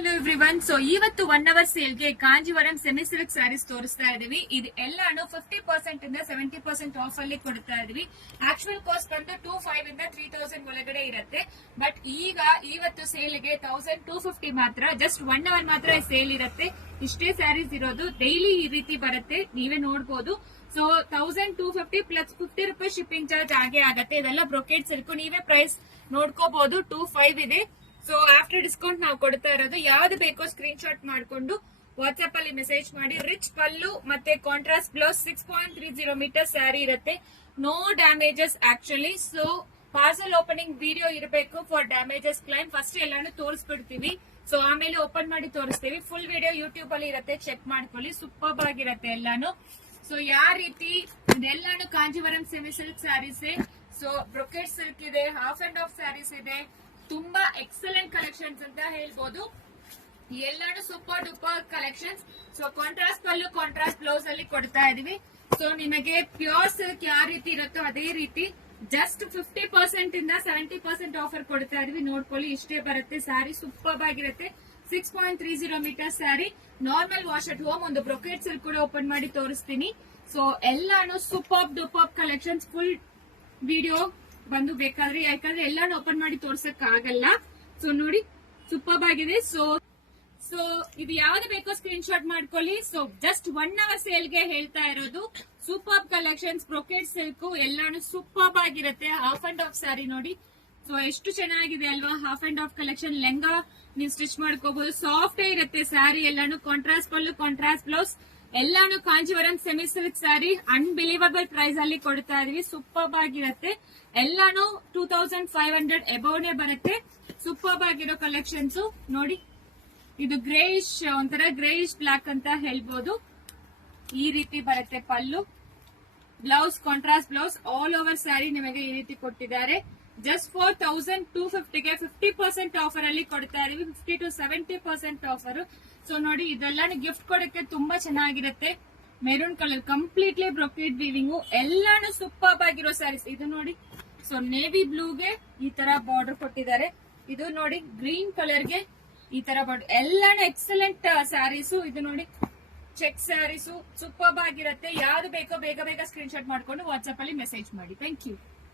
Hello everyone. So ಇವತ್ತು 1 hour ಸೇಲ್ಗೆ Kanjeevaram semi silk saris ತೋರಿಸ್ತಾ ಇದೀವಿ. ಇದು ಎಲ್ಲಾನು 50% ಇಂದ 70% ಆಫ್ ಅಲ್ಲಿ ಕೊಡ್ತಾ ಇದೀವಿ. ಆಕ್ಚುಯಲ್ ಕಾಸ್ಟ್ ಬಂದು 2500 ಇಂದ 3000 ಒಳಗಡೆ ಇರುತ್ತೆ. ಬಟ್ ಈಗ ಇವತ್ತು ಸೇಲ್ಗೆ 1250 ಮಾತ್ರ, ಜಸ್ಟ್ 1 ಅವರ್ ಮಾತ್ರ ಸೇಲ್ ಇರುತ್ತೆ. ಇಷ್ಟೇ ಸ್ಯಾರೀಸ್ ಇರೋದು, ಡೈಲಿ ಈ ರೀತಿ ಬರುತ್ತೆ, ನೀವೇ ನೋಡಬಹುದು. ಸೊ 1250 ಪ್ಲಸ್ 50 ರೂಪಾಯಿ ಶಿಪ್ಪಿಂಗ್ ಚಾರ್ಜ್ ಆಗೇ ಆಗತ್ತೆ. ಇದೆಲ್ಲ ಬ್ರೊಕೇಡ್ ಸಿಲ್ಕ್, ನೀವೇ ಪ್ರೈಸ್ ನೋಡ್ಕೋಬಹುದು. 25 ಇದೆ. ಸೊ ಆಫ್ಟರ್ ಡಿಸ್ಕೌಂಟ್ ನಾವು ಕೊಡ್ತಾ ಇರೋದು. ಯಾವ್ದು ಬೇಕೋ ಸ್ಕ್ರೀನ್ ಶಾಟ್ ಮಾಡ್ಕೊಂಡು ವಾಟ್ಸ್ಆಪ್ ಅಲ್ಲಿ ಮೆಸೇಜ್ ಮಾಡಿ. ರಿಚ್ ಪಲ್ಲು ಮತ್ತೆ ಕಾಂಟ್ರಾಸ್ಟ್ ಬ್ಲೌಸ್ 6.30 ಮೀಟರ್ ಸ್ಯಾರಿ ಇರುತ್ತೆ. No damages actually. So parcel opening video ಇರಬೇಕು ಫಾರ್ ಡ್ಯಾಮೇಜಸ್ ಕ್ಲೈಮ್. ಫಸ್ಟ್ ಎಲ್ಲಾನು ತೋರಿಸ್ಬಿಡ್ತೀವಿ, ಸೊ ಆಮೇಲೆ ಓಪನ್ ಮಾಡಿ ತೋರಿಸ್ತೀವಿ. ಫುಲ್ ವಿಡಿಯೋ ಯೂಟ್ಯೂಬ್ ಅಲ್ಲಿ ಇರುತ್ತೆ, ಚೆಕ್ ಮಾಡ್ಕೊಳ್ಳಿ. ಸೂಪರ್ ಆಗಿರುತ್ತೆ ಎಲ್ಲಾನು. ಸೊ ಯಾವ ರೀತಿ ಇದೆಲ್ಲಾನು Kanjeevaram semi silk saris. So brocade silk ಇದೆ, ಹಾಫ್ ಅಂಡ್ ಆಫ್ ಸ್ಯಾರೀಸ್ ಇದೆ. ತುಂಬಾ ಎಕ್ಸಲೆಂಟ್ ಕಲೆಕ್ಷನ್ಸ್ ಅಂತ ಹೇಳ್ಬೋದು. ಎಲ್ಲಾನು super duper collections. So contrast pallu contrast blouse ಅಲ್ಲಿ ಕೊಡ್ತಾ ಇದೀವಿ. ಸೊ ನಿಮಗೆ ಪ್ಯೂರ್ ಸಿಲ್ಕ್ ಯಾವ ರೀತಿ ಇರುತ್ತೋ ಅದೇ ರೀತಿ ಜಸ್ಟ್ 50% ಇಂದ 70% ಆಫರ್ ಕೊಡ್ತಾ ಇದೀವಿ. ನೋಡ್ಕೊಳ್ಳಿ, ಇಷ್ಟೇ ಬರುತ್ತೆ ಸ್ಯಾರಿ. ಸೂಪರ್ ಆಗಿರುತ್ತೆ. 6.30 metre sari, normal wash at home. ಒಂದು ಬ್ರೊಕೆಟ್ ಸಿಲ್ಕ್ ಕೂಡ ಓಪನ್ ಮಾಡಿ ತೋರಿಸ್ತೀನಿ. ಸೊ ಎಲ್ಲಾನು super duper collections. Full video ಬಂದು ಬೇಕಾದ್ರೆ, ಯಾಕಂದ್ರೆ ಎಲ್ಲಾನು ಓಪನ್ ಮಾಡಿ ತೋರ್ಸಕ್ ಆಗಲ್ಲ. ಸೊ ನೋಡಿ, ಸೂಪರ್ ಆಗಿದೆ. ಸೊ ಇದು ಯಾವ್ದು ಬೇಕೋ ಸ್ಕ್ರೀನ್ ಶಾಟ್ ಮಾಡ್ಕೊಳ್ಳಿ. ಸೊ ಜಸ್ಟ್ 1 ಅವರ್ ಸೇಲ್ಗೆ ಹೇಳ್ತಾ ಇರೋದು. ಸೂಪರ್ ಕಲೆಕ್ಷನ್ಸ್, ಬ್ರೊಕೆಟ್ ಸಿಲ್ಕ್ ಎಲ್ಲಾನು ಸೂಪರ್ ಆಗಿರುತ್ತೆ. ಹಾಫ್ ಅಂಡ್ ಆಫ್ ಸ್ಯಾರಿ ನೋಡಿ. ಸೊ ಎಷ್ಟು ಚೆನ್ನಾಗಿದೆ ಅಲ್ವಾ? Half and of collection, lehenga ನೀವು ಸ್ಟಿಚ್ ಮಾಡ್ಕೋಬಹುದು. ಸಾಫ್ಟ್ ಇರುತ್ತೆ ಸ್ಯಾರಿ ಎಲ್ಲಾನು. ಕಾಂಟ್ರಾಸ್ಟ್ ಪಲ್ಲು ಕಾಂಟ್ರಾಸ್ಟ್ ಬ್ಲೌಸ್ ಎಲ್ಲಾನು Kanjeevaram semi silk sari unbelievable price ಅಲ್ಲಿ ಕೊಡ್ತಾ ಇದೀವಿ. ಸೂಪರ್ ಆಗಿರುತ್ತೆ. ಎಲ್ಲಾನು 2500 ಎಬೋವ್ನೇ ಬರುತ್ತೆ. ಸೂಪರ್ ಆಗಿರೋ ಕಲೆಕ್ಷನ್ಸ್ ನೋಡಿ. ಇದು ಗ್ರೇಯಿಶ್, ಒಂಥರ ಗ್ರೇಯಿಶ್ ಬ್ಲಾಕ್ ಅಂತ ಹೇಳ್ಬೋದು. ಈ ರೀತಿ ಬರುತ್ತೆ pallu. Blouse contrast blouse. All over sari ನಿಮಗೆ ಈ ರೀತಿ ಕೊಟ್ಟಿದ್ದಾರೆ. ಜಸ್ಟ್ 4250ಗೆ 50% ಆಫರ್ ಅಲ್ಲಿ ಕೊಡ್ತಾ ಇದೀವಿ. 50 to 70% ಆಫರ್. ಸೊ ನೋಡಿ, ಇದೆಲ್ಲಾನು ಗಿಫ್ಟ್ ಕೊಡಕ್ಕೆ ತುಂಬಾ ಚೆನ್ನಾಗಿರುತ್ತೆ. Maroon colour, completely brocade weaving. ಎಲ್ಲಾನು ಸೂಪರ್ ಆಗಿರೋ ಸ್ಯಾರೀಸ್. ಇದು ನೋಡಿ, ಸೊ ನೇವಿ ಬ್ಲೂಗೆ ಈ ತರ ಬಾರ್ಡರ್ ಕೊಟ್ಟಿದ್ದಾರೆ. ಇದು ನೋಡಿ, ಗ್ರೀನ್ ಕಲರ್ಗೆ ಈ ತರ ಬಾರ್ಡರ್. ಎಲ್ಲಾನು ಎಕ್ಸಲೆಂಟ್ ಸ್ಯಾರೀಸು. ಇದು ನೋಡಿ, ಚೆಕ್ ಸ್ಯಾರೀಸು ಸೂಪರ್ ಆಗಿರುತ್ತೆ. ಯಾವ್ದು ಬೇಕೋ ಬೇಗ ಬೇಗ ಸ್ಕ್ರೀನ್ ಶಾಟ್ ಮಾಡ್ಕೊಂಡು ವಾಟ್ಸ್ಆಪ್ ಅಲ್ಲಿ ಮೆಸೇಜ್ ಮಾಡಿ. Thank you.